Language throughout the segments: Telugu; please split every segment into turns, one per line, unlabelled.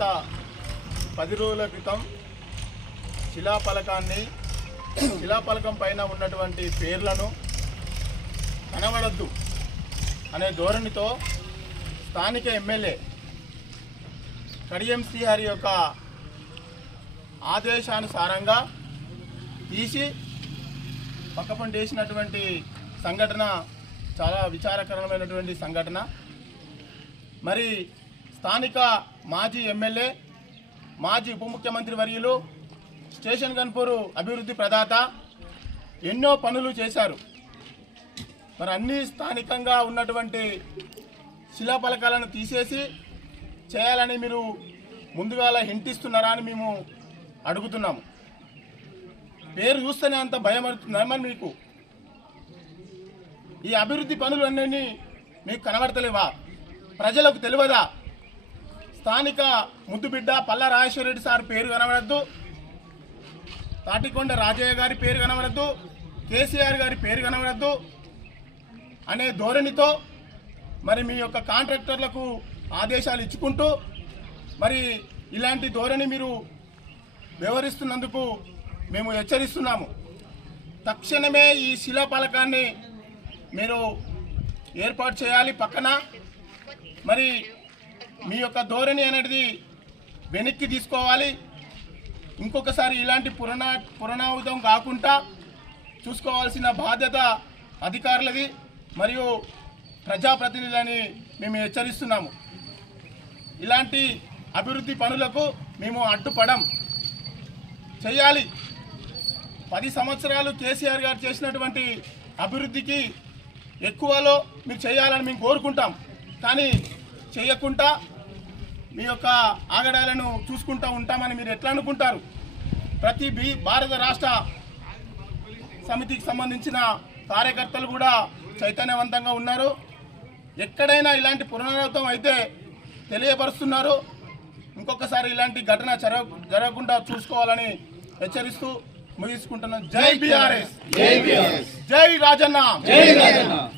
గత పది రోజుల క్రితం శిలాఫలకాన్ని శిలాఫలకం పైన ఉన్నటువంటి పేర్లను కనబడద్దు అనే ధోరణితో స్థానిక ఎమ్మెల్యే కడియం శ్రీహరి యొక్క ఆదేశానుసారంగా తీసి పక్కపంట వేసినటువంటి సంఘటన చాలా విచారకరమైనటువంటి సంఘటన మరి స్థానిక మాజీ ఎమ్మెల్యే మాజీ ఉప ముఖ్యమంత్రి వర్యులు స్టేషన్ గన్పూరు అభివృద్ధి ప్రదాత ఎన్నో పనులు చేశారు మరి అన్ని స్థానికంగా ఉన్నటువంటి శిలాఫలకాలను తీసేసి చేయాలని మీరు ముందుగాల హింటిస్తున్నారా అని మేము అడుగుతున్నాము పేరు చూస్తేనే అంత భయం మీకు ఈ అభివృద్ధి పనులు అన్నీ మీకు కనబడతలేవా ప్రజలకు తెలియదా స్థానిక ముద్దుబిడ్డ పల్ల రెడ్డి సార్ పేరు కనబడద్దు తాటికొండ రాజయ్య గారి పేరు కనబడద్దు కేసీఆర్ గారి పేరు కనబడద్దు అనే ధోరణితో మరి మీ యొక్క కాంట్రాక్టర్లకు ఆదేశాలు ఇచ్చుకుంటూ మరి ఇలాంటి ధోరణి మీరు వివరిస్తున్నందుకు మేము హెచ్చరిస్తున్నాము తక్షణమే ఈ శిలాపలకాన్ని మీరు ఏర్పాటు చేయాలి పక్కన మరి మీ యొక్క ధోరణి అనేది వెనక్కి తీసుకోవాలి ఇంకొకసారి ఇలాంటి పురణా పురణావుతం కాకుండా చూసుకోవాల్సిన బాధ్యత అధికారులది మరియు ప్రజాప్రతినిధులని మేము హెచ్చరిస్తున్నాము ఇలాంటి అభివృద్ధి పనులకు మేము అడ్డుపడం చేయాలి పది సంవత్సరాలు కేసీఆర్ గారు చేసినటువంటి అభివృద్ధికి ఎక్కువలో మీరు చేయాలని మేము కోరుకుంటాం కానీ చేయకుండా మీ యొక్క ఆగడాలను చూసుకుంటూ ఉంటామని మీరు ఎట్లా అనుకుంటారు ప్రతి బీ భారత రాష్ట్ర సమితికి సంబంధించిన కార్యకర్తలు కూడా చైతన్యవంతంగా ఉన్నారు ఎక్కడైనా ఇలాంటి పునరావృతం అయితే తెలియపరుస్తున్నారు ఇంకొకసారి ఇలాంటి ఘటన జరగకుండా చూసుకోవాలని హెచ్చరిస్తూ ముగిసుకుంటున్నాం జై
బీఆర్ఎస్
జై రాజన్న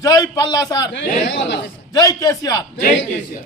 జై పల్లా సార్ జై కేసీఆర్
జై కేసీఆర్